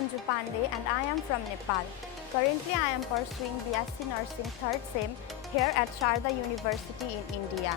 Manju Panday and I am from Nepal. Currently, I am pursuing BSc Nursing 3rd SEM here at Sharda University in India.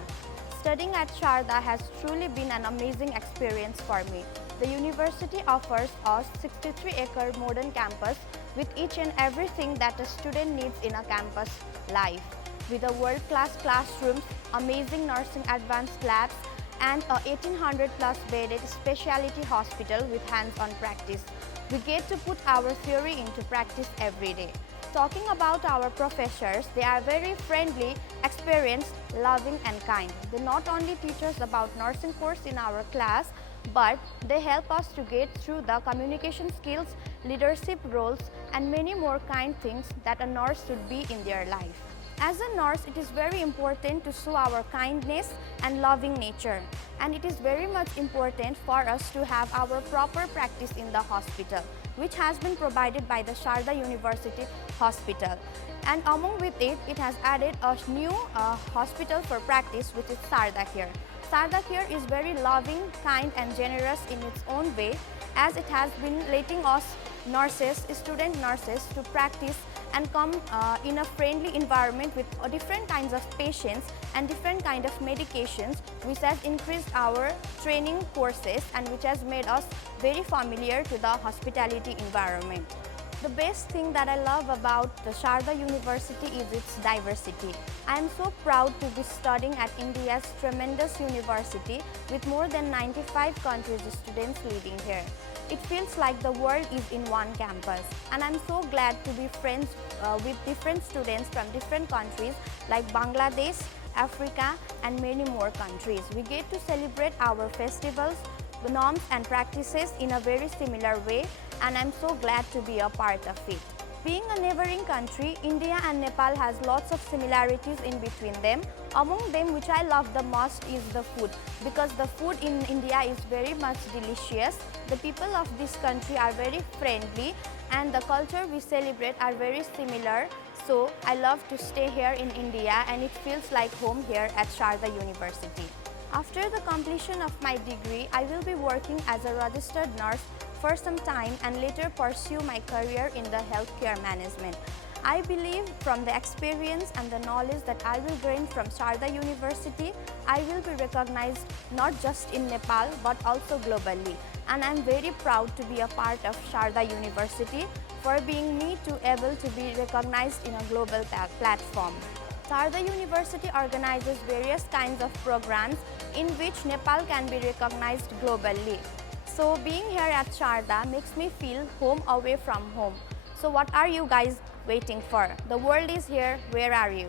Studying at Sharda has truly been an amazing experience for me. The university offers us 63-acre modern campus with each and everything that a student needs in a campus life. With a world-class classrooms, amazing nursing advanced labs, and a 1800+ bedded specialty hospital with hands-on practice. We get to put our theory into practice every day. Talking about our professors, they are very friendly, experienced, loving and kind. They not only teach us about nursing course in our class, but they help us to get through the communication skills, leadership roles and many more kind things that a nurse should be in their life. As a nurse, it is very important to show our kindness and loving nature. And it is very much important for us to have our proper practice in the hospital, which has been provided by the Sharda University Hospital. And among with it, it has added a new hospital for practice, which is Sharda Care. Sharda Care is very loving, kind and generous in its own way, as it has been letting us nurses, student nurses to practice and come in a friendly environment with different kinds of patients and different kind of medications, which has increased our training courses and which has made us very familiar to the hospitality environment. The best thing that I love about the Sharda University is its diversity. I am so proud to be studying at India's tremendous university with more than 95 countries students living here. It feels like the world is in one campus, and I'm so glad to be friends with different students from different countries like Bangladesh, Africa and many more countries. We get to celebrate our festivals, norms and practices in a very similar way, and I'm so glad to be a part of it. Being a neighboring country, India and Nepal has lots of similarities in between them. Among them, which I love the most is the food, because the food in India is very much delicious. The people of this country are very friendly and the culture we celebrate are very similar. So I love to stay here in India and it feels like home here at Sharda University. After the completion of my degree, I will be working as a registered nurse for some time and later pursue my career in the healthcare management. I believe from the experience and the knowledge that I will gain from Sharda University, I will be recognized not just in Nepal but also globally. And I am very proud to be a part of Sharda University for being me to able to be recognized in a global platform. Sharda University organizes various kinds of programs in which Nepal can be recognized globally. So being here at Sharda makes me feel home away from home. So what are you guys waiting for? The world is here, where are you?